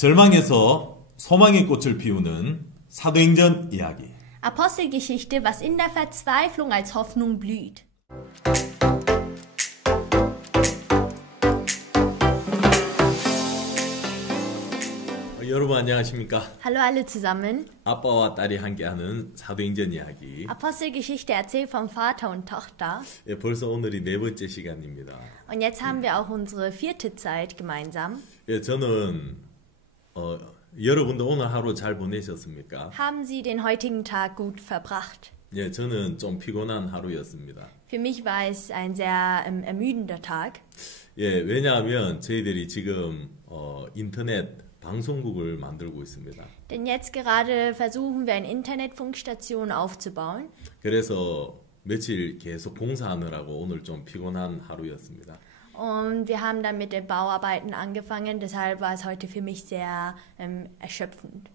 절망에서 소망의 꽃을 피우는 사도행전 이야기. Apostelgeschichte, was in der Verzweiflung als Hoffnung blüht. 여러분 안녕하십니까? Hallo alle zusammen. 아빠와 딸이 함께하는 사도행전 이야기. Apostelgeschichte erzählt vom Vater und Tochter. 예, 벌써 오늘이 네 번째 시간입니다. Und jetzt haben wir auch unsere vierte Zeit gemeinsam. 예, 저는 여러분도 오늘 하루 잘 보내셨습니까? Haben Sie den heutigen Tag gut verbracht? 예, 저는 좀 피곤한 하루였습니다. Für mich war es ein sehr ermüdender Tag. 예, 왜냐하면 저희들이 지금 인터넷 방송국을 만들고 있습니다. Denn jetzt gerade versuchen wir eine Internetfunkstation aufzubauen. 그래서 며칠 계속 봉사하느라고 오늘 좀 피곤한 하루였습니다. Und wir haben dann mit den Bauarbeiten angefangen, deshalb war es heute für mich sehr erschöpfend.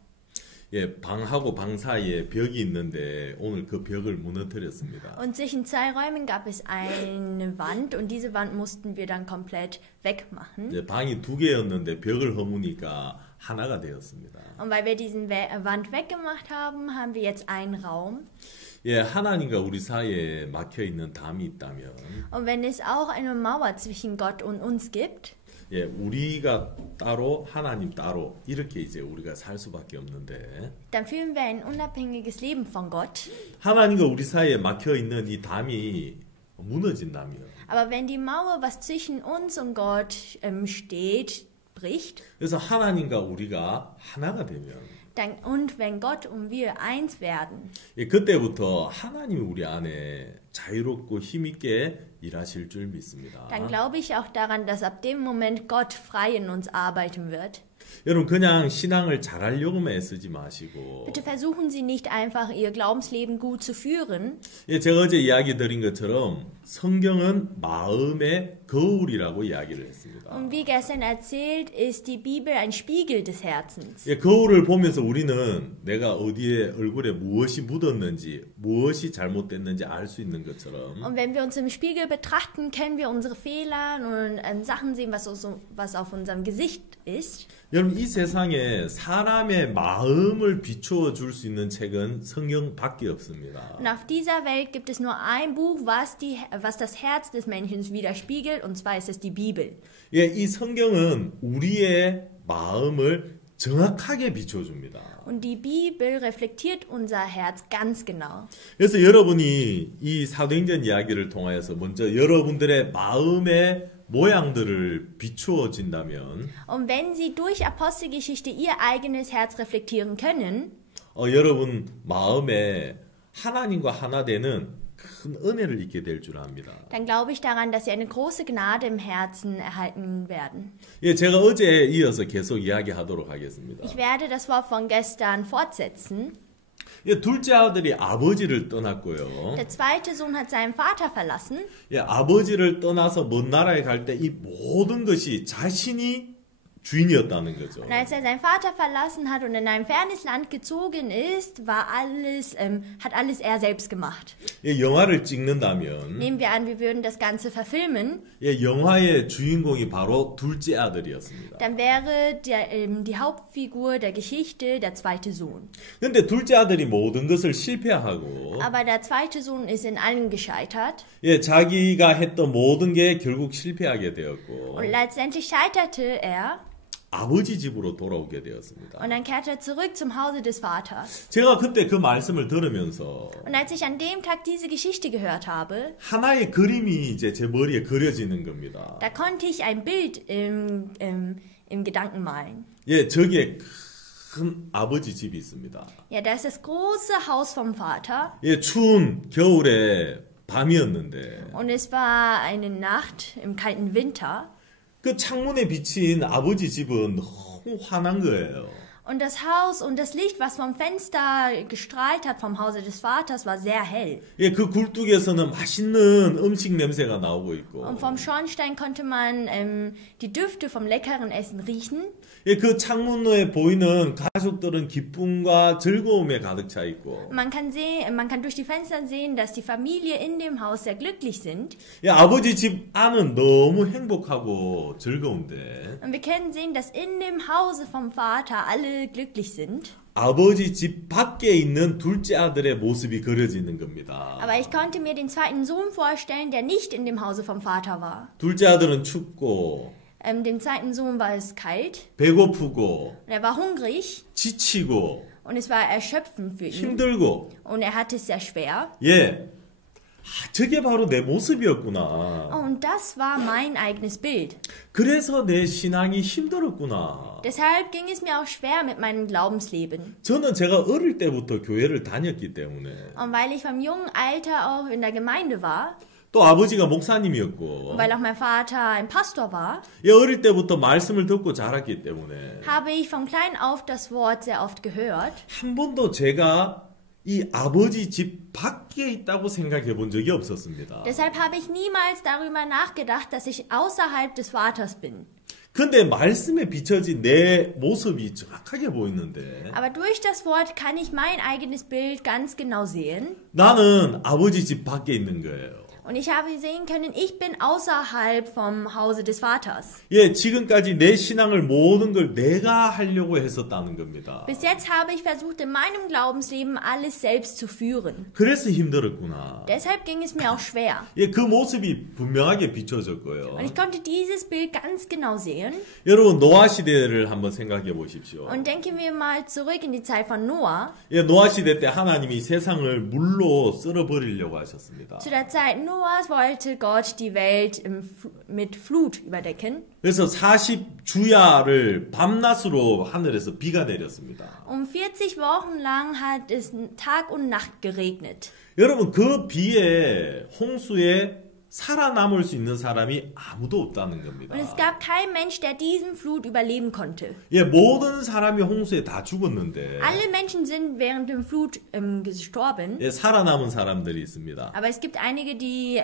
예, 방하고 방 사이에 벽이 있는데 오늘 그 벽을 무너뜨렸습니다. Und zwischen zwei Räumen gab es eine Wand und diese Wand mussten wir dann komplett wegmachen. 예, 방이 두 개였는데 벽을 허무니까 하나가 되었습니다. Und weil wir diesen Wand weggemacht haben, haben wir jetzt einen Raum. 예, 하나님과 우리 사이에 막혀 있는 담이 있다면, Und wenn es auch eine Mauer zwischen Gott und uns gibt, 예, 우리가 따로 하나님 따로 이렇게 이제 우리가 살 수밖에 없는데, dann führen wir ein unabhängiges Leben von Gott. 하나님과 우리 사이에 막혀 있는 이 담이 무너진다면, Aber wenn die Mauer, was zwischen uns und Gott steht, bricht, 그래서 하나님과 우리가 하나가 되면, und wenn Gott und wir eins werden, 예, 그때부터 하나님이 우리 안에 자유롭고 힘있게 일하실 줄 믿습니다. dann glaube ich auch daran, dass ab dem Moment Gott frei in uns arbeiten wird. 여러분 그냥 신앙을 잘하려고만 애쓰지 마시고, Bitte versuchen Sie nicht einfach Ihr Glaubensleben gut zu führen. 예, 제가 어제 이야기 드린 것처럼 성경은 마음의 거울이라고 이야기를 했습니다. Und wie gestern erzählt, ist die Bibel ein Spiegel des Herzens. 예, 거울을 보면서 우리는 내가 어디에 얼굴에 무엇이 묻었는지, 무엇이 잘못됐는지 알 수 있는 것처럼, Und wenn wir uns im Spiegel betrachten, können wir unsere Fehler und Sachen sehen, was auf unserem Gesicht ist. 여러분 이 세상에 사람의 마음을 비추어 줄 수 있는 책은 성경밖에 없습니다. Und auf dieser Welt gibt es nur ein Buch, was das Herz des Menschen widerspiegelt, und zwar ist es die Bibel. 예, 이 성경은 우리의 마음을 정확하게 비춰줍니다. Und die Bibel reflektiert unser Herz ganz genau. 그래서 여러분이 이 사도행전 이야기를 통하여서 먼저 여러분들의 마음의 모양들을 비추어진다면, Und wenn Sie durch Apostelgeschichte Ihr eigenes Herz reflektieren können, 여러분 마음에 하나님과 하나 되는 큰 은혜를 잊게 될 줄 압니다. dann glaube ich daran, dass Sie eine große Gnade im Herzen erhalten werden. 예, 제가 어제에 이어서 계속 이야기하도록 하겠습니다. Ich werde das Wort von gestern fortsetzen. 예, 둘째 아들이 아버지를 떠났고요. Der zweite Sohn hat seinen Vater verlassen. 예, 아버지를 떠나서 먼 나라에 갈 때 이 모든 것이 자신이 주인이었다는 거죠. Und als seinen Vater verlassen hat und in ein fernes Land gezogen ist, hat alles er selbst gemacht. 예, 영화를 찍는다면, Nehmen wir an, wir würden das Ganze verfilmen, 예, 영화의 주인공이 바로 둘째 아들이었습니다. dann wäre die Hauptfigur der Geschichte der zweite Sohn. 근데 둘째 아들이 모든 것을 실패하고, Aber der zweite Sohn ist in allem gescheitert 예, 자기가 했던 모든 게 결국 실패하게 되었고, und letztendlich scheiterte er 아버지 집으로 돌아오게 되었습니다. und dann kehrte er zurück zum Hause des Vaters. 제가 그때 그 말씀을 들으면서 Und als ich an dem Tag diese Geschichte gehört habe, 하나의 그림이 이제 제 머리에 그려지는 겁니다. da konnte ich ein Bild im Gedanken malen. 예, 저기에 큰 아버지 집이 있습니다. Ja, da ist das große Haus vom Vater 예, 추운 겨울에 밤이었는데 und es war eine Nacht im kalten Winter 그 창문에 비친 아버지 집은 너무 환한 거예요. und das Haus und das Licht, was vom Fenster gestrahlt hat vom Hause des Vaters, war sehr hell. 예, 그 굴뚝에서는 맛있는 음식 냄새가 나오고 있고, Und vom Schornstein konnte man die Düfte vom leckeren Essen riechen. 예, 그 창문에 보이는 가족들은 기쁨과 즐거움에 가득 차 있고, Man kann durch die Fenster sehen, dass die Familie in dem Haus sehr glücklich sind. 예, 아버지 집 안은 너무 행복하고 즐거운데, Und wir können sehen, dass in dem Hause vom Vater alle glücklich sind. 아버지 집 밖에 있는 둘째 아들의 모습이 그려지는 겁니다. Aber ich konnte mir den zweiten Sohn vorstellen, der nicht in dem Hause vom Vater war. 둘째 아들은 춥고, Dem zweiten Sohn war es kalt, 배고프고, und er war hungrig 지치고, und es war erschöpfend für ihn 힘들고, und er hatte es sehr schwer. 예, 저게 바로 내 모습이었구나. Oh, und das war mein eigenes Bild. 그래서 내 신앙이 힘들었구나. Deshalb ging es mir auch schwer mit meinem Glaubensleben. 저는 제가 어릴 때부터 교회를 다녔기 때문에, Und weil ich vom jungen Alter auch in der Gemeinde war, 또 아버지가 목사님이었고, und weil auch mein Vater ein Pastor war, 예, 어릴 때부터 말씀을 듣고 자랐기 때문에 habe ich von klein auf das Wort sehr oft gehört. 한 번도 제가 이 아버지 집 밖에 있다고 생각해 본 적이 없었습니다. Deshalb habe ich niemals darüber nachgedacht, dass ich außerhalb des Vaters bin. 근데 말씀에 비춰진 내 모습이 정확하게 보이는데, Aber durch das Wort kann ich mein eigenes Bild ganz genau sehen. 나는 아버지 집 밖에 있는 거예요. Und ich habe sehen können, ich bin außerhalb vom Hause des Vaters. 예, 지금까지 내 신앙을 모든 걸 내가 하려고 했었다는 겁니다. Bis jetzt habe ich versucht, in meinem Glaubensleben alles selbst zu führen. 그래서 힘들었구나. Deshalb ging es mir auch schwer. 예, 그 모습이 분명하게 비춰졌고요. Und ich konnte dieses Bild ganz genau sehen. 여러분, 노아 시대를 한번 생각해 보십시오. Und denken wir mal zurück in die Zeit von Noah. 예, 노아 시대 때 하나님이 세상을 물로 쓸어버리려고 하셨습니다. Zu der Zeit Noahs wollte Gott die Welt mit Flut überdecken. 그래서 40주야를 밤낮으로 하늘에서 비가 내렸습니다. 40 Wochen lang hat es Tag und Nacht geregnet. 여러분, 그 비에 홍수에 살아남을 수 있는 사람이 아무도 없다는 겁니다. Und es gab keinen Mensch, der diesen Flut überleben konnte. 예, 모든 사람이 홍수에 다 죽었는데, Alle Menschen sind während der Flut gestorben. 예, 살아남은 사람들이 있습니다. Aber es gibt einige, die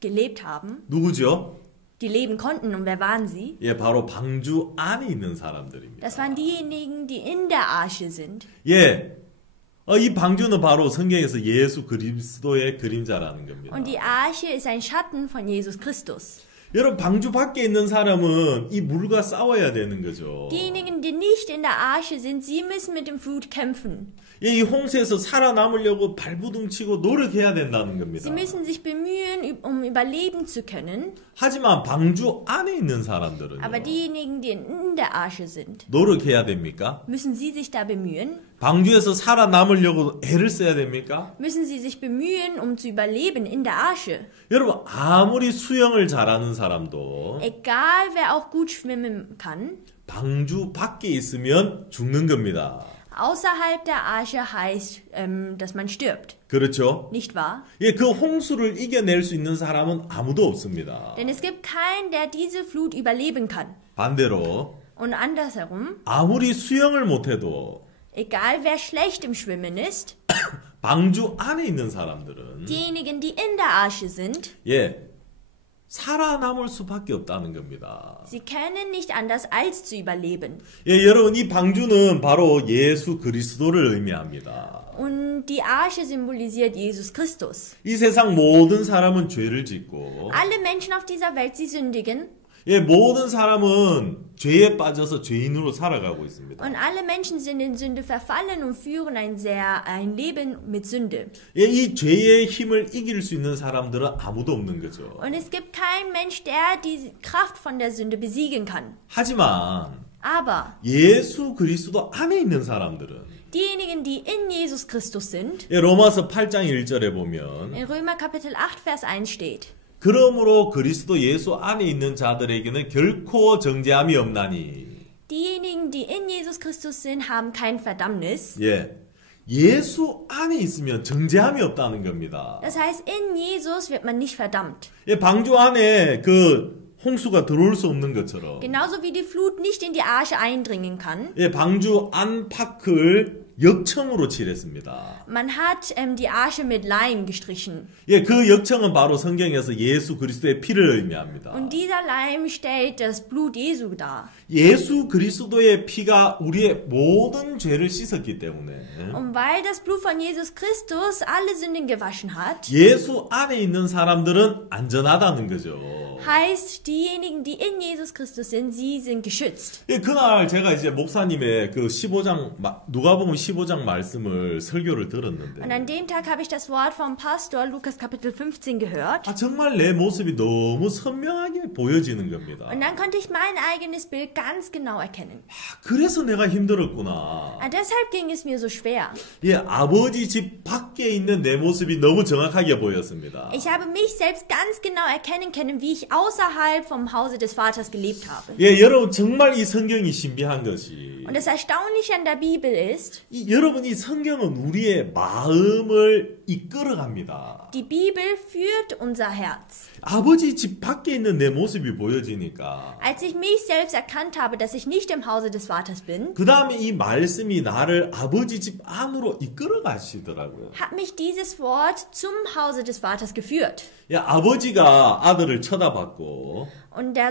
gelebt haben, 누구죠? die leben konnten. Und wer waren sie? 예, 바로 방주 안에 있는 사람들입니다. Das waren diejenigen, die in der Arche sind. 예, 이 방주는 바로 성경에서 예수 그리스도의 그림자라는 겁니다. Und die Arche ist ein Schatten von Jesus Christus. 여러분, 방주 밖에 있는 사람은 이 물과 싸워야 되는 거죠. Diejenigen, die nicht in der Arche sind, sie müssen mit dem Flut kämpfen. 예, 이 홍수에서 살아남으려고 발부둥치고 노력해야 된다는 겁니다. Sie müssen sich bemühen, um überleben zu können. 하지만 방주 안에 있는 사람들은 Aber diejenigen, die in der Arche sind, 노력해야 됩니까? müssen sie sich da bemühen? 방주에서 살아남으려고 애를 써야 됩니까? Müssen sie sich bemühen, um zu überleben in der Arche? 여러분, 아무리 수영을 잘하는 사람도 Egal, wer auch gut schwimmen kann, 방주 밖에 있으면 죽는 겁니다. außerhalb der Arche heißt, dass man stirbt. 그렇죠? Nicht wahr? 예, 그 홍수를 이겨낼 수 있는 사람은 아무도 없습니다. Denn es gibt keinen, der diese Flut überleben kann. 반대로 Und andersherum, 아무리 수영을 못해도 egal wer schlecht im Schwimmen ist, 방주 안에 있는 사람들은 diejenigen, die in der Arche sind, 예, 살아남을 수밖에 없다는 겁니다. sie können nicht anders als zu überleben. 예, 여러분, 이 방주는 바로 예수 그리스도를 의미합니다. Und die Arche symbolisiert Jesus Christus. 이 세상 모든 사람은 죄를 짓고, Alle Menschen auf dieser Welt, sie sündigen. 예, 모든 사람은 죄에 빠져서 죄인으로 살아가고 있습니다. Und alle Menschen sind in Sünde verfallen und führen ein Leben mit Sünde. 예, 이 죄의 힘을 이길 수 있는 사람들은 아무도 없는 거죠. Und es gibt keinen Mensch, der die Kraft von der Sünde besiegen kann. 하지만 Aber 예수 그리스도 안에 있는 사람들은 diejenigen, die in Jesus Christus sind, 예, 로마서 8장 1절에 보면 in Römer Kapitel 8, Vers 1 steht, 그러므로 그리스도 예수 안에 있는 자들에게는 결코 정죄함이 없나니. diejenigen, die in Jesus Christus sind, haben kein Verdammnis. 예, 예수 안에 있으면 정죄함이 없다는 겁니다. Das heißt, in Jesus wird man nicht verdammt. 예, 방주 안에 그 홍수가 들어올 수 없는 것처럼 Genauso wie die Flut nicht in die Arche eindringen kann, 예, 방주 안팎을 역청으로 칠했습니다. Man hat die Arche mit Leim gestrichen. 예, 그 역청은 바로 성경에서 예수 그리스도의 피를 의미합니다. Und dieser Leim stellt das Blut Jesu dar. 예수 그리스도의 피가 우리의 모든 죄를 씻었기 때문에 Und weil das Blut von Jesus Christus alle Sünden gewaschen hat, 예수 안에 있는 사람들은 안전하다는 거죠. heißt, diejenigen, die in Jesus Christus sind, sie sind geschützt. 예, 그날 제가 이제 목사님의 그 15장 누가복음 15장 말씀을 설교를 들었는데 Und an dem Tag habe ich das Wort vom Pastor Lukas Kapitel 15 gehört. 정말 내 모습이 너무 선명하게 보여지는 겁니다. Und dann konnte ich mein eigenes Bild ganz genau erkennen. 그래서 내가 힘들었구나. Und deshalb ging es mir so schwer. 예, 아버지 집 밖에 있는 내 모습이 너무 정확하게 보였습니다. Ich habe mich selbst ganz genau erkennen können, wie ich außerhalb vom Hause des Vaters gelebt habe. 예, 여러분 정말 이 성경이 신비한 것이 Und das Erstaunliche an der Bibel ist, 여러분 이 성경은 우리의 마음을 이끌어갑니다. die Bibel führt unser Herz. 아버지 집 밖에 있는 내 모습이 보여지니까 Als ich mich selbst erkannt habe, dass ich nicht im Hause des Vaters bin, 그 다음에 이 말씀이 나를 아버지 집 안으로 이끌어 가시더라고요. hat mich dieses Wort zum Hause des Vaters geführt. 야, 아버지가 아들을 쳐다봤고 Und der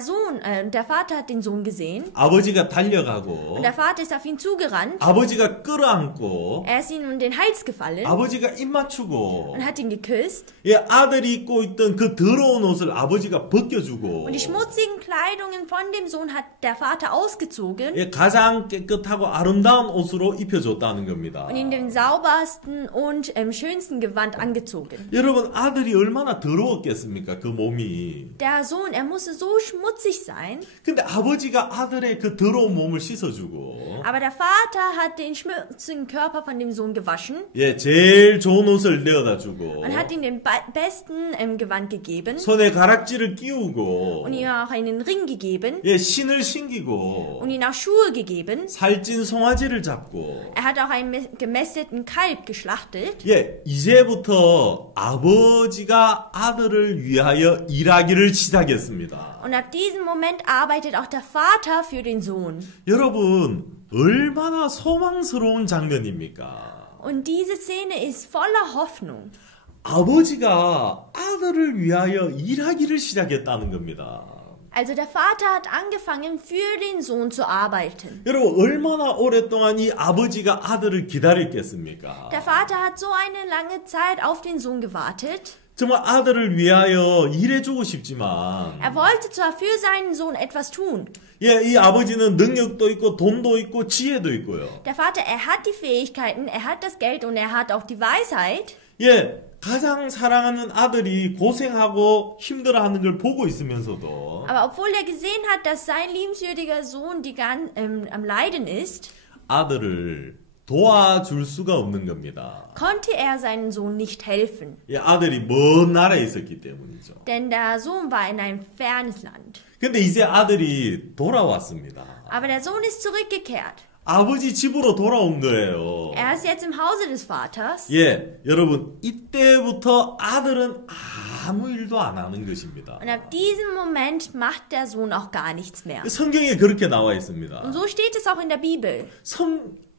Vater hat den Sohn gesehen. 아버지가 달려가고 Und der Vater ist auf ihn zugerannt. 아버지가 끌어안고 Er ist ihm um den Hals gefallen 아버지가 입 맞추고 und hat ihn geküsst. 예, 아들이 입고 있던 그 더러운 옷을 아버지가 벗겨주고 Und die schmutzigen Kleidungen von dem Sohn hat der Vater ausgezogen 예, 가장 깨끗하고 아름다운 옷으로 입혀줬다는 겁니다. und ihm den saubersten und schönsten Gewand angezogen. 여러분 아들이 얼마나 더러웠겠습니까? 그 몸이. Der Sohn, er musste so schmutzig sein, 근데 아버지가 아들의 그 더러운 몸을 씻어주고 aber der Vater hat den schmutzigen Körper von dem Sohn gewaschen 예, 제일 좋은 옷을 내어다 주고 und hat ihm den besten Gewand gegeben 손에 가락지를 끼우고 und ihm auch einen Ring gegeben 예, 신을 신기고 und ihm auch Schuhe gegeben. 살찐 송아지를 잡고 Er hat auch einen gemästeten Kalb geschlachtet. 예, 이제부터 아버지가 아들을 위하여 일하기를 시작했습니다. Und ab diesem Moment arbeitet auch der Vater für den Sohn. 여러분, 얼마나 소망스러운 장면입니까? Und diese Szene ist voller Hoffnung. 아버지가 아들을 위하여 일하기를 시작했다는 겁니다. Also der Vater hat angefangen, für den Sohn zu arbeiten. 여러분, 얼마나 오랫동안 이 아버지가 아들을 기다렸겠습니까? Der Vater hat so eine lange Zeit auf den Sohn gewartet. 정말 아들을 위하여 일해주고 싶지만 Er wollte zwar für seinen Sohn etwas tun. 예, 이 아버지는 능력도 있고 돈도 있고 지혜도 있고요. Der Vater, er hat die Fähigkeiten, er hat das Geld und er hat auch die Weisheit. 예, 가장 사랑하는 아들이 고생하고 힘들어하는 걸 보고 있으면서도 Aber obwohl er gesehen hat, dass sein liebenswürdiger Sohn am Leiden ist, 아들을 도와줄 수가 없는 겁니다. konnte er seinen Sohn nicht helfen. 예, 아들이 먼 나라에 있었기 때문이죠. Denn der Sohn war in ein fernes Land. 근데 이제 아들이 돌아왔습니다. Aber der Sohn ist zurückgekehrt. 아버지 집으로 돌아온 거예요. Er ist jetzt im Hause des Vaters. 예, 여러분 이때부터 아들은 아무 일도 안 하는 것입니다. Und ab diesem Moment macht der Sohn auch gar nichts mehr. 성경에 그렇게 나와 있습니다. Und so steht es auch in der Bibel.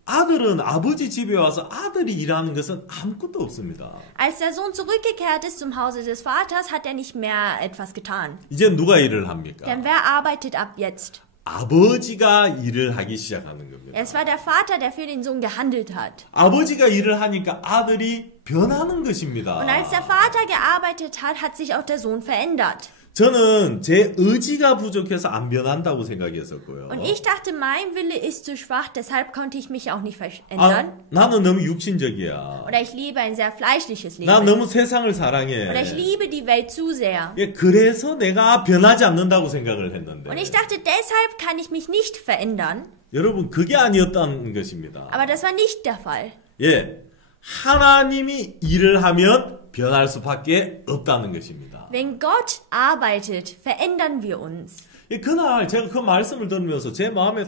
아들은 아버지 집에 와서 아들이 일하는 것은 아무것도 없습니다. Als der Sohn zurückgekehrt ist zum Hause des Vaters, hat er nicht mehr etwas getan. 이제 누가 일을 합니까? Denn wer arbeitet ab jetzt? 아버지가 일을 하기 시작하는 겁니다. Es war der Vater, der für den Sohn gehandelt hat. 아버지가 일을 하니까 아들이 변하는 것입니다. Und als der Vater gearbeitet hat, hat sich auch der Sohn verändert. 저는 제 의지가 부족해서 안 변한다고 생각했었고요. Und ich dachte, mein Wille ist zu schwach, deshalb konnte ich mich auch nicht verändern. 나는 너무 육신적이야. Oder ich lebe ein sehr fleischliches 나 Leben. 너무 세상을 사랑해. Oder ich liebe die Welt zu sehr. 예, 그래서 내가 변하지 않는다고 생각을 했는데. Und ich dachte, deshalb kann ich mich nicht verändern. 여러분, 그게 아니었다는 것입니다. Aber das war nicht der Fall. 예, 하나님이 일을 하면 변할 수밖에 없다는 것입니다. Wenn Gott arbeitet, verändern wir uns. 예, 그날 제가 그 말씀을 들으면서 제 마음에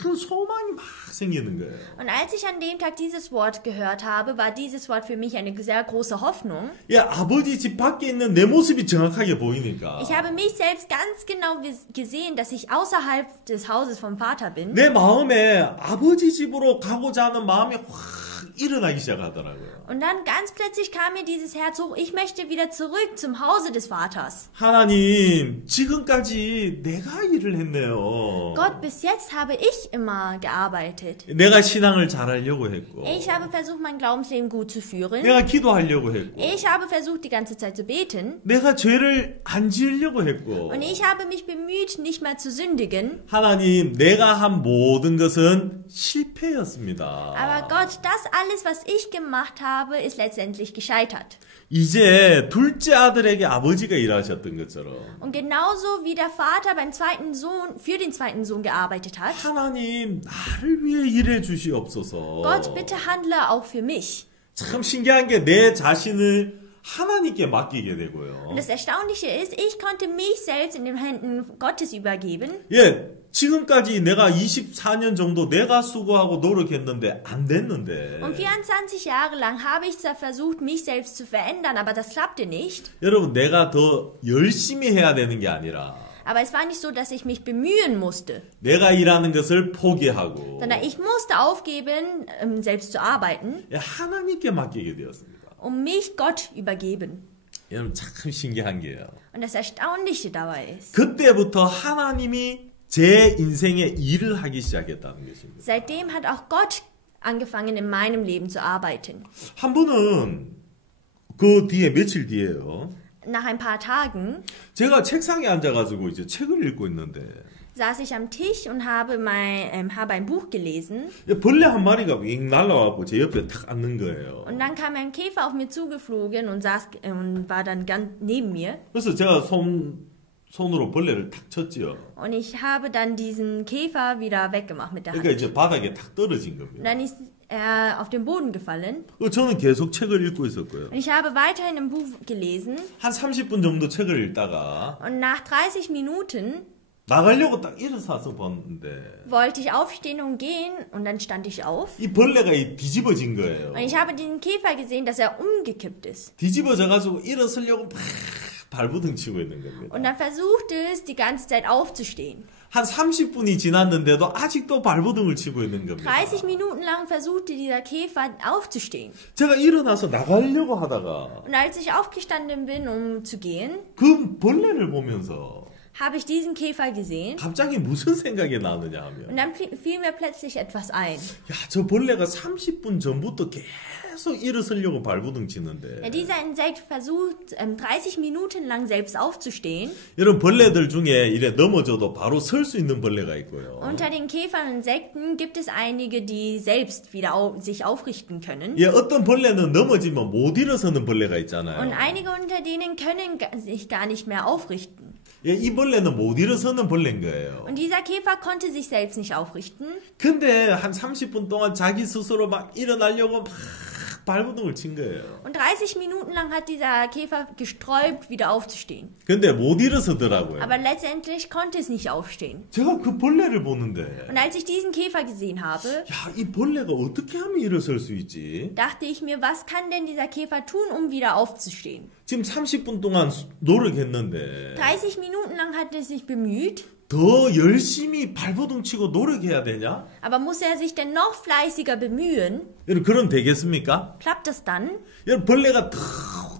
큰 소망이 막 생기는 거예요. Und als ich an dem Tag dieses Wort gehört habe, war dieses Wort für mich eine sehr große Hoffnung. 예, 아버지 집 밖에 있는 내 mo습이 정확하게 보이니까. Ich habe mich selbst ganz genau gesehen, dass ich außerhalb des Hauses vom Vater bin. 내 마음에 아버지 집으로 가고자 하는 마음이 확 일어나기 시작하더라고요. Und dann ganz plötzlich kam mir dieses Herz hoch, ich möchte wieder zurück zum Hause des Vaters. 하나님, 지금까지 내가 일을 했네요. Gott, bis jetzt habe ich immer gearbeitet. 내가 신앙을 잘하려고 했고. Ich habe versucht, mein Glaubensleben gut zu führen. 내가 기도하려고 했고. Ich habe versucht, die ganze Zeit zu beten. 내가 죄를 안 지으려고 했고. Und ich habe mich bemüht, nicht mehr zu sündigen. 하나님, 내가 한 모든 것은 실패였습니다. Aber Gott, das alles, was ich gemacht habe, ist letztendlich gescheitert. 이제 둘째 아들에게 아버지가 일하셨던 것처럼 Und genauso wie der Vater beim zweiten Sohn, für den zweiten Sohn gearbeitet hat, 하나님 나를 위해 일해 주시옵소서. Gott, bitte handle auch für mich. 참 신기한 게 내 자신을 하나님께 맡기게 되고요. Und das Erstaunliche ist, ich konnte mich selbst in den Händen Gottes übergeben. 예, 지금까지 내가 24년 정도 내가 수고하고 노력했는데 안 됐는데. Und 24 Jahre lang habe ich zwar versucht, mich selbst zu verändern, aber das klappte nicht. 여러분, 내가 더 열심히 해야 되는 게 아니라 Aber es war nicht so, dass ich mich bemühen musste, 내가 일하는 것을 포기하고 sondern ich musste aufgeben, selbst zu arbeiten, 예, 하나님께 맡기게 되었습니다. mich Gott übergeben. 여러분, 참 신기한 게요. Und das Erstaunliche dabei ist, 그때부터 하나님이 제 인생에 일을 하기 시작했다는 것입니다. seitdem hat auch Gott angefangen, in meinem Leben zu arbeiten. 한 번은 그 뒤에 며칠 뒤에요. Nach ein paar Tagen 제가 책상에 앉아가지고 이제 책을 읽고 있는데 saß ich am Tisch und habe ein Buch gelesen. 벌레 한 마리가 윙 날라와갖고 제 옆에 탁 앉는 거예요. Und dann kam ein Käfer auf mir zugeflogen und war dann ganz neben mir. 그래서 제가 손으로 벌레를 탁 쳤지요. Und ich habe dann diesen Käfer wieder weggemacht mit der 그러니까 Hand. 이제 바닥에 탁 떨어진 Und 겁니다. dann ist er auf den Boden gefallen. 저는 계속 책을 읽고 있었고요. Und ich habe weiterhin ein Buch gelesen. 한 30분 정도 책을 읽다가 Und nach 30 Minuten 나가려고 딱 일어서서 봤는데 wollte ich aufstehen und gehen. Und dann stand ich auf. 이 벌레가 뒤집어진 거예요. Und ich habe den Käfer gesehen, dass er umgekippt ist. 뒤집어져가지고 일어서려고 막 발부둥 치고 있는 겁니다. Und dann versuchte es, die ganze Zeit aufzustehen. 한 30분이 지났는데도 아직도 발부둥을 치고 있는 겁니다. 30 Minuten lang versuchte dieser Käfer aufzustehen. 제가 일어나서 나가려고 하다가 Und als ich aufgestanden bin, um zu gehen, 그 벌레를 보면서 habe ich diesen Käfer gesehen. 갑자기 무슨 생각이 나느냐 Und 하면 dann fiel mir plötzlich etwas ein. 야, 저 벌레가 30분 전부터 계속 일어서려고 발부둥 치는데 Ja, dieser Insekt versucht 30 Minuten lang selbst aufzustehen. 이런 벌레들 중에 이래 넘어져도 바로 설 수 있는 벌레가 있고요. Unter den Käfern und Insekten gibt es einige, die selbst wieder sich aufrichten können. 예, 어떤 벌레는 넘어지면 못 일어서는 벌레가 Und 있잖아요. einige unter denen können sich gar nicht mehr aufrichten. 예, 이 벌레는 못 일어서는 벌레인 거예요. Und dieser Käfer konnte sich selbst nicht aufrichten. 근데 한 30분 동안 자기 스스로 막 일어나려고 막 발부둥을 친 거예요. Und 30 Minuten lang hat dieser Käfer gesträubt, wieder aufzustehen. 근데 못 일어서더라고요. Aber letztendlich konnte es nicht aufstehen. 제가 그 벌레를 보는데 Und als ich diesen Käfer gesehen habe, 야, 이 벌레가 어떻게 하면 일어설 수 있지? dachte ich mir, was kann denn dieser Käfer tun, um wieder aufzustehen? 지금 30분 동안 노력했는데 30 Minuten lang hat er sich bemüht, 더 열심히 발버둥 치고 노력해야 되냐? aber muss er sich denn noch fleißiger bemühen? 여러분, 그럼 되겠습니까? Klappt das dann? 여러분, 벌레가 더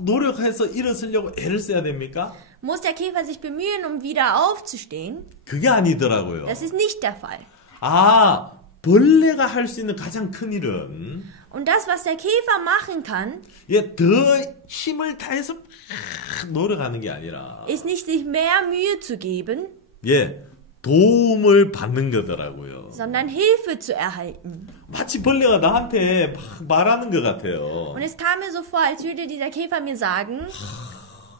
노력해서 일어서려고 애를 써야 됩니까? Muss der Käfer sich bemühen, um wieder aufzustehen? 그게 아니더라고요. Das ist nicht der Fall. 아, 벌레가 할 수 있는 가장 큰 일은 Und das, was der Käfer machen kann, 예, 더 힘을 다해서 막 노력하는 게 아니라 ist nicht sich mehr Mühe zu geben, 예, 도움을 받는 거더라고요. sondern Hilfe zu erhalten. 마치 벌레가 나한테 막 말하는 것 같아요. Und es kam mir so vor, als würde dieser Käfer mir sagen,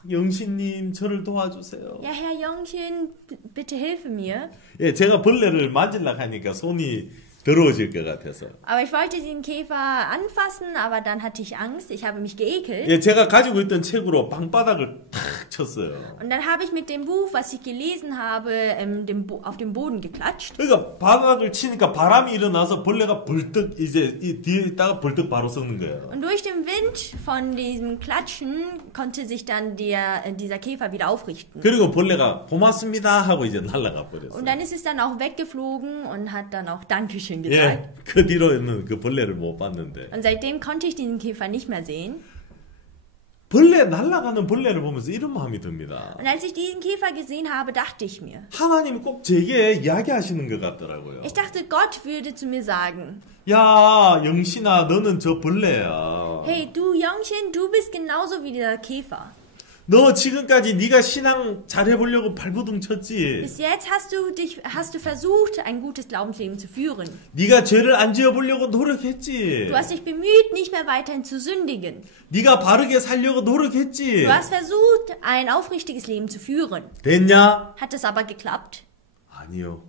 영신님, 저를 도와주세요. ja, Herr Jungchen, bitte hilfe mir. 예, 제가 벌레를 만지려고 하니까 손이 더러워질 것 같아서. Aber ich wollte den Käfer anfassen, aber dann hatte ich Angst. Ich habe mich geekelt. 예, 제가 가지고 있던 책으로 방바닥을 탁 탁 쳤어요. Und dann habe ich mit dem Buch, was ich gelesen habe, auf den Boden geklatscht. 그러니까 바닥을 치니까 바람이 일어나서 벌레가 벌떡 이제 이 뒤에 있다가 벌떡 바로 썩는 거예요. Und durch den Wind von diesem Klatschen konnte sich dann dieser Käfer wieder aufrichten. 그리고 벌레가 고맙습니다 하고 이제 날아가 버렸어요. Und dann ist es dann auch weggeflogen und hat dann auch Dankeschön gesagt. 예, 그 뒤로는 그 벌레를 못 봤는데. Und seitdem konnte ich diesen Käfer nicht mehr sehen. 벌레 날아가는 벌레를 보면서 이런 마음이 듭니다. Und als ich diesen Käfer gesehen habe, dachte ich mir. 하나님이 꼭 제게 이야기하시는 것 같더라고요. Ich dachte, Gott würde zu mir sagen. 야, 영신아, 너는 저 벌레야. Hey, du Jungchen, du bist genauso wie dieser Käfer. 너 지금까지 네가 신앙 잘해보려고 발버둥 쳤지. Bis jetzt hast du versucht, ein gutes Glaubensleben zu führen. 네가 죄를 안 지어보려고 노력했지. Du hast dich bemüht, nicht mehr weiterhin zu sündigen. 네가 바르게 살려고 노력했지. Du hast versucht, ein aufrichtiges Leben zu führen. 됐냐? Hat es aber geklappt? 아니요.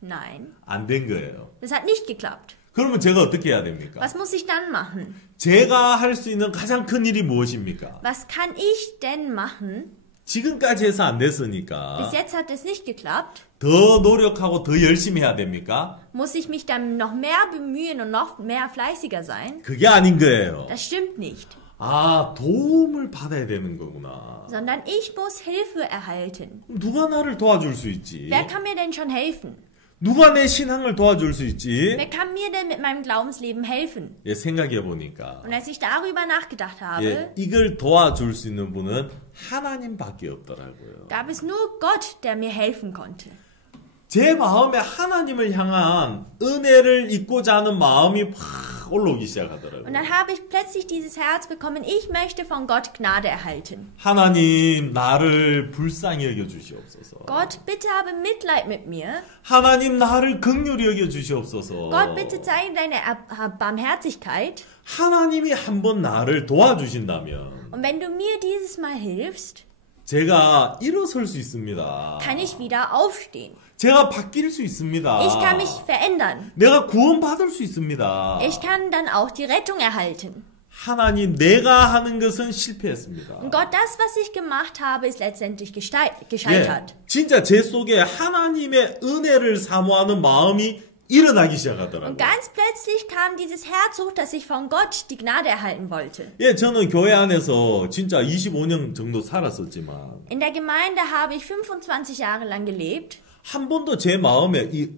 Nein, 안 된 거예요. das hat nicht geklappt. 그러면 제가 어떻게 해야 됩니까? Was muss ich dann machen? 제가 할 수 있는 가장 큰 일이 무엇입니까? Was kann ich denn machen? 지금까지 해서 안 됐으니까 Bis jetzt hat es nicht geklappt. 더 노력하고 더 열심히 해야 됩니까? Muss ich mich dann noch mehr bemühen und noch mehr fleißiger sein? 그게 아닌 거예요. Das stimmt nicht. 아, 도움을 받아야 되는 거구나. Sondern ich muss Hilfe erhalten. 누가 나를 도와줄 수 있지? Wer kann mir denn schon helfen? 누가 내 신앙을 도와줄 수 있지? Wer kann mir denn mit meinem Glaubensleben helfen? 예, 생각해 보니까 Und als ich darüber nachgedacht habe, 예, 이걸 도와줄 수 있는 분은 하나님밖에 없더라고요. gab es nur Gott, der mir helfen konnte. 제 마음에 하나님을 향한 은혜를 잊고자 하는 마음이 확 올라오기 시작하더라고요. Und dann habe ich plötzlich dieses Herz bekommen, ich möchte von Gott Gnade erhalten. 하나님 나를 불쌍히 여겨 주시옵소서. Gott, bitte habe Mitleid mit mir. 하나님 나를 긍휼히 여겨 주시옵소서. Gott, bitte zeige deine Barmherzigkeit. 하나님이 한번 나를 도와주신다면 Und wenn du mir dieses Mal hilfst, 제가 일어설 수 있습니다. kann ich wieder aufstehen. 제가 바뀔 수 있습니다. Ich kann mich verändern. 내가 구원받을 수 있습니다. Ich kann dann auch die Rettung erhalten. 하나님, 내가 하는 것은 실패했습니다. Und Gott, das, was ich gemacht habe, ist letztendlich gescheitert. 진짜 제 속에 하나님의 은혜를 사모하는 마음이 일어나기 시작하더라고요. Und ganz plötzlich kam dieses Herz hoch, dass ich von Gott die Gnade erhalten wollte. 예, 저는 교회 안에서 진짜 25년 정도 살았었지만 In der Gemeinde habe ich 25 Jahre lang gelebt. 한 번도 제 마음에 이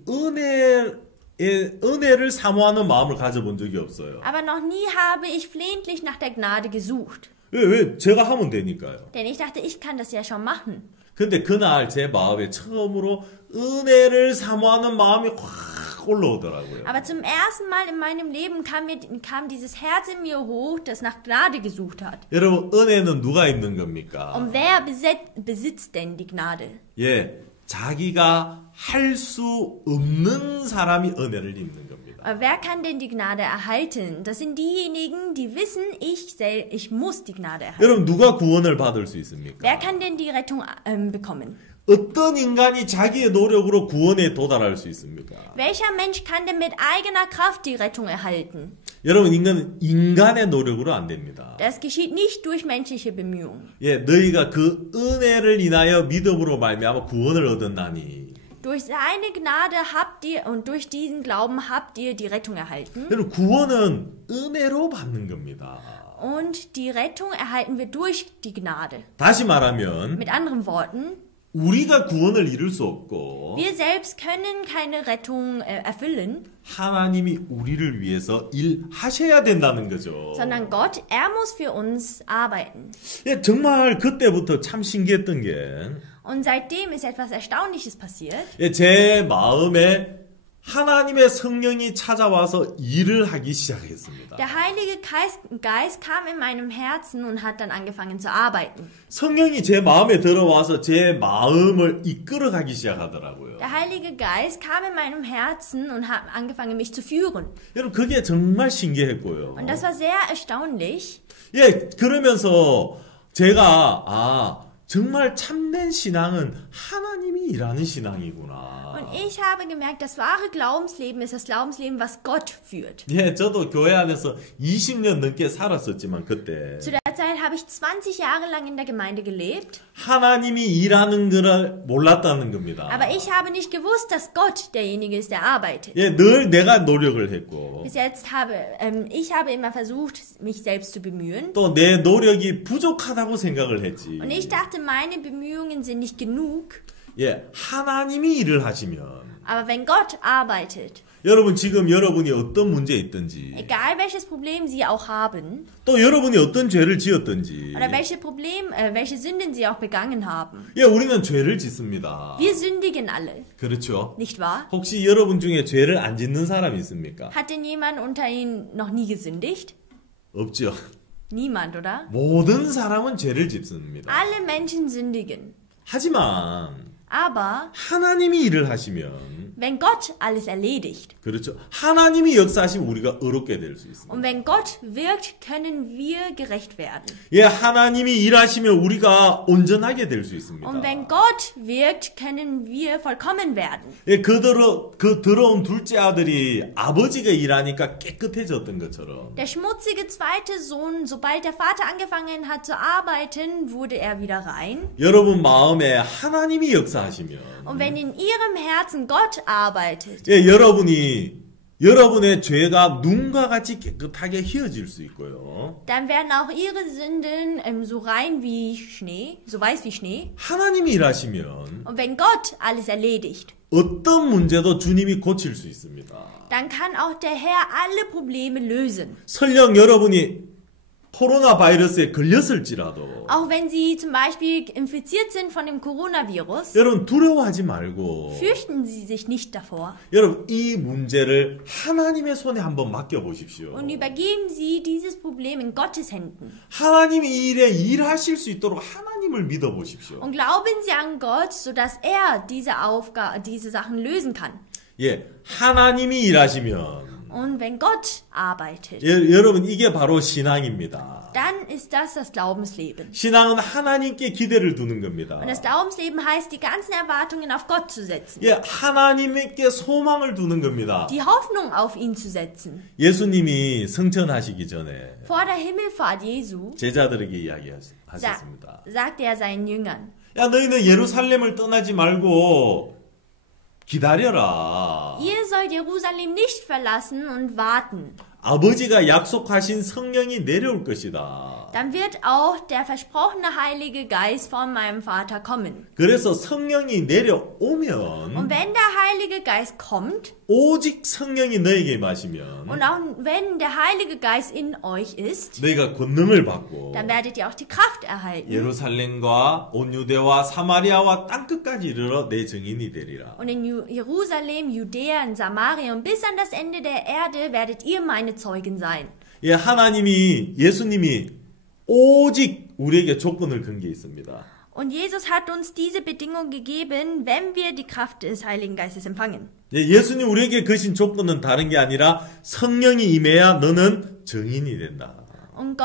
은혜를 사모하는 마음을 가져본 적이 없어요. Aber noch nie habe ich flehentlich nach der Gnade gesucht. 왜? 제가 하면 되니까요. Denn ich dachte, ich kann das ja schon machen. 근데 그날 제 마음에 처음으로 은혜를 사모하는 마음이 확 올라오더라고요. Aber zum ersten Mal in meinem Leben kam dieses Herz in mir hoch, das nach Gnade gesucht hat. 여러분, 은혜는 누가 입는 겁니까? Und wer besitzt denn die Gnade? 예, 자기가 할 수 없는 사람이 은혜를 입는 겁니다. Aber wer kann denn die Gnade erhalten? Das sind diejenigen, die wissen, ich muss die Gnade erhalten. 여러분, 누가 구원을 받을 수 있습니까? Wer kann denn die Rettung bekommen? 어떤 인간이 자기의 노력으로 구원에 도달할 수 있습니까? Welcher Mensch kann denn mit eigener Kraft die Rettung erhalten? 여러분, 인간은 인간의 노력으로 안 됩니다. Das geschieht nicht durch menschliche Bemühungen. 예, 너희가 그 은혜를 인하여 믿음으로 말미암아 구원을 얻었나니. Durch seine Gnade habt ihr und durch diesen Glauben habt ihr die Rettung erhalten. 여러분, 구원은 은혜로 받는 겁니다. Und die Rettung erhalten wir durch die Gnade. 다시 말하면 Mit anderen Worten, 우리가 구원을 이룰 수 없고 wir selbst können keine Rettung erfüllen, 하나님이 우리를 위해서 일하셔야 된다는 거죠. sondern Gott, er muss für uns arbeiten. 예, 정말 그때부터 참 신기했던 게 Und seitdem ist etwas Erstaunliches passiert. 예, 제 마음에 하나님의 성령이 찾아와서 일을 하기 시작했습니다. Der Heilige Geist kam in meinem Herzen und hat dann angefangen zu arbeiten. 성령이 제 마음에 들어와서 제 마음을 이끌어가기 시작하더라고요. Der Heilige Geist kam in meinem Herzen und hat angefangen, mich zu führen. 여러분, 그게 정말 신기했고요. Und das war sehr erstaunlich. 예, 그러면서 제가 정말 참된 신앙은 하나님이 일하는 신앙이구나. Und ich habe gemerkt, das wahre Glaubensleben ist das Glaubensleben, was Gott führt. 예, 저도 교회 안에서 20년 넘게 살았었지만 그때 Zu der Zeit habe ich 20 Jahre lang in der Gemeinde gelebt, 하나님이 일하는 거를 몰랐다는 겁니다. aber ich habe nicht gewusst, dass Gott derjenige ist, der arbeitet. 예, 늘 내가 노력을 했고 Bis jetzt ich habe immer versucht, mich selbst zu bemühen. 또 내 노력이 부족하다고 생각을 했지. Und ich dachte, meine Bemühungen sind nicht genug. 예, 하나님이 일을 하시면 Aber wenn Gott arbeitet, 여러분 지금 여러분이 어떤 문제에 있든지 egal welches Problem Sie auch haben 또 여러분이 어떤 죄를 지었든지 oder welche Sünden Sie auch begangen haben, 예, 우리는 죄를 짓습니다. wir sündigen alle, 그렇죠? nicht wahr? 혹시 여러분 중에 죄를 안 짓는 사람이 있습니까? Hat denn jemand unter Ihnen noch nie gesündigt? 없죠. Niemand, oder? 모든 사람은 죄를 짓습니다. Alle Menschen sündigen. 하지만 Aber 하나님이 일을 하시면 wenn Gott alles erledigt 그렇죠. 하나님이 역사하시면 우리가 의롭게 될 수 있습니다. und wenn Gott wirkt, können wir gerecht werden. 예, 하나님이 일하시면 우리가 온전하게 될 수 있습니다. Und wenn Gott wirkt, können wir vollkommen werden. 예, 그 더러운 둘째 아들이 아버지가 일하니까 깨끗해졌던 것처럼 Der schmutzige zweite Sohn, sobald der Vater angefangen hat zu arbeiten, wurde er wieder rein. 여러분 마음에 하나님이 역사하시면 Und wenn in ihrem Herzen Gott arbeitet, 예, 여러분의 죄가 눈과 같이 깨끗하게 휘어질 수 있고요. dann werden auch ihre Sünden so rein wie Schnee, so weiß wie Schnee. 하나님이 일하시면 Und wenn Gott alles erledigt, 어떤 문제도 주님이 고칠 수 있습니다. dann kann auch der Herr alle Probleme lösen. 설령 여러분이 코로나 바이러스에 걸렸을지라도 Auch wenn sie zum Beispiel infiziert sind von dem Coronavirus, 여러분 두려워하지 말고 fürchten sie sich nicht davor 여러분 이 문제를 하나님의 손에 한번 맡겨보십시오. und übergeben sie dieses Problem in Gottes Händen. 하나님이 이 일에 일하실 수 있도록 하나님을 믿어보십시오. Und glauben sie an Gott, sodass er diese Sachen lösen kann. 예, 하나님이 일하시면 Und wenn Gott arbeitet, 여러분 이게 바로 신앙입니다. dann ist das Glaubensleben. 신앙은 하나님께 기대를 두는 겁니다. Und das Glaubensleben heißt, die ganzen Erwartungen auf Gott zu setzen. 예, 하나님께 소망을 두는 겁니다. Die Hoffnung auf ihn zu setzen. 예수님이 승천하시기 전에 Vor der Himmelfahrt Jesu 제자들에게 이야기하셨습니다. sagte er seinen Jüngern, 야, 너희는 예루살렘을 떠나지 말고 기다려라. ihr sollt Jerusalem nicht verlassen und warten. 아버지가 약속하신 성령이 내려올 것이다. Dann wird auch der versprochene Heilige Geist von meinem Vater kommen. 그래서 성령이 내려오면 Und wenn der Heilige Geist kommt, 오직 성령이 너에게 임하시면 und auch wenn der Heilige Geist in euch ist, 너희가 권능을 받고 dann werdet ihr auch die Kraft erhalten. 예루살렘과 온 유대와 사마리아와 땅끝까지 이르러 내 증인이 되리라. Und in Jerusalem, Judäa, in Samaria und bis an das Ende der Erde werdet ihr meine Zeugen sein. 예, 예수님이 오직 우리에게 조건을 건 게 있습니다. Und Jesus hat uns diese Bedingung gegeben, wenn wir die Kraft des Heiligen Geistes empfangen. 예, 예수님 우리에게 거신 조건은 다른 게 아니라 성령이 임해야 너는 증인이 된다. Und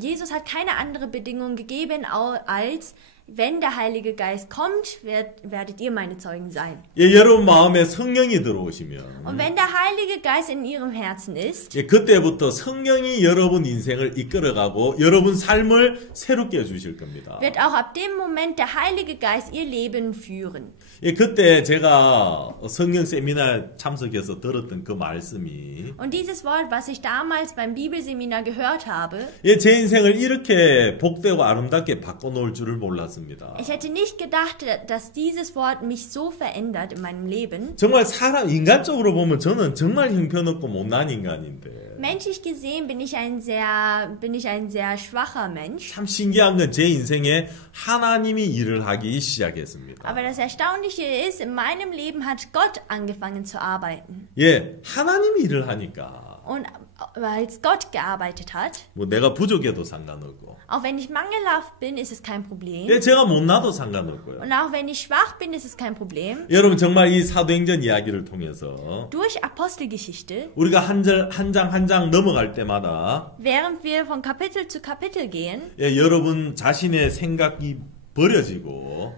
Jesus hat keine andere Bedingung gegeben, als wenn der Heilige Geist kommt, werdet ihr meine Zeugen sein. 예, 여러분 마음에 성령이 들어오시면 Und wenn der Heilige Geist in ihrem Herzen ist, 예, 그때부터 성령이 여러분 인생을 이끌어가고 여러분 삶을 새롭게 해주실 겁니다. wird auch ab dem Moment der Heilige Geist ihr Leben führen. 예, 그때 제가 성령 세미나 참석해서 들었던 그 말씀이 Und dieses Wort, was ich damals beim Bibelseminar gehört habe, 예, 제 인생을 이렇게 복되고 아름답게 바꿔놓을 줄을 몰랐습니다. ich hätte nicht gedacht, dass dieses Wort mich so verändert in meinem Leben. 정말 인간적으로 보면 저는 정말 형편없고 못난 인간인데 Menschlich gesehen bin ich ein sehr schwacher Mensch. 참 신기한 건 제 인생에 하나님이 일을 하기 시작했습니다. Aber das Erstaunliche ist, in meinem Leben hat Gott angefangen zu arbeiten. 예, 하나님이 일을 하니까 Und als Gott gearbeitet hat, 뭐 내가 부족해도 상관없고 auch wenn ich mangelhaft bin, ist es kein Problem. 예, 제가 못나도 상관없고요. Und auch wenn ich schwach bin, ist es kein Problem. 여러분 정말 이 사도행전 이야기를 통해서 Durch Apostelgeschichte, 우리가 한 장 넘어갈 때마다 während wir von Kapitel zu Kapitel gehen, 예, 여러분 자신의 생각이 버려지고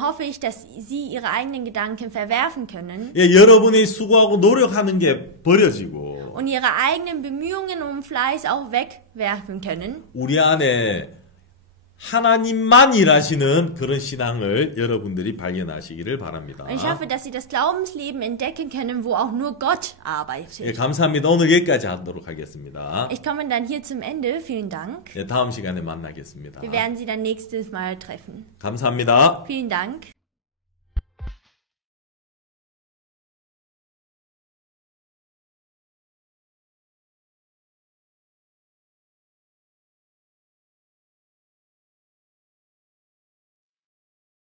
hoffe ich, dass Sie Ihre eigenen Gedanken verwerfen können 예, 여러분이 수고하고 노력하는 게 버려지고 und Ihre eigenen Bemühungen und Fleiß auch wegwerfen können. 우리 안에 하나님만 일하시는 그런 신앙을 여러분들이 발견하시기를 바랍니다. Und ich hoffe, dass Sie das Glaubensleben entdecken können, wo auch nur Gott 예, arbeitet. 감사합니다. 오늘 여기까지 하도록 하겠습니다. Ich komme dann hier zum Ende. Vielen Dank. 예, 다음 시간에 만나겠습니다. Wir werden Sie dann nächstes Mal treffen. 감사합니다. Vielen Dank.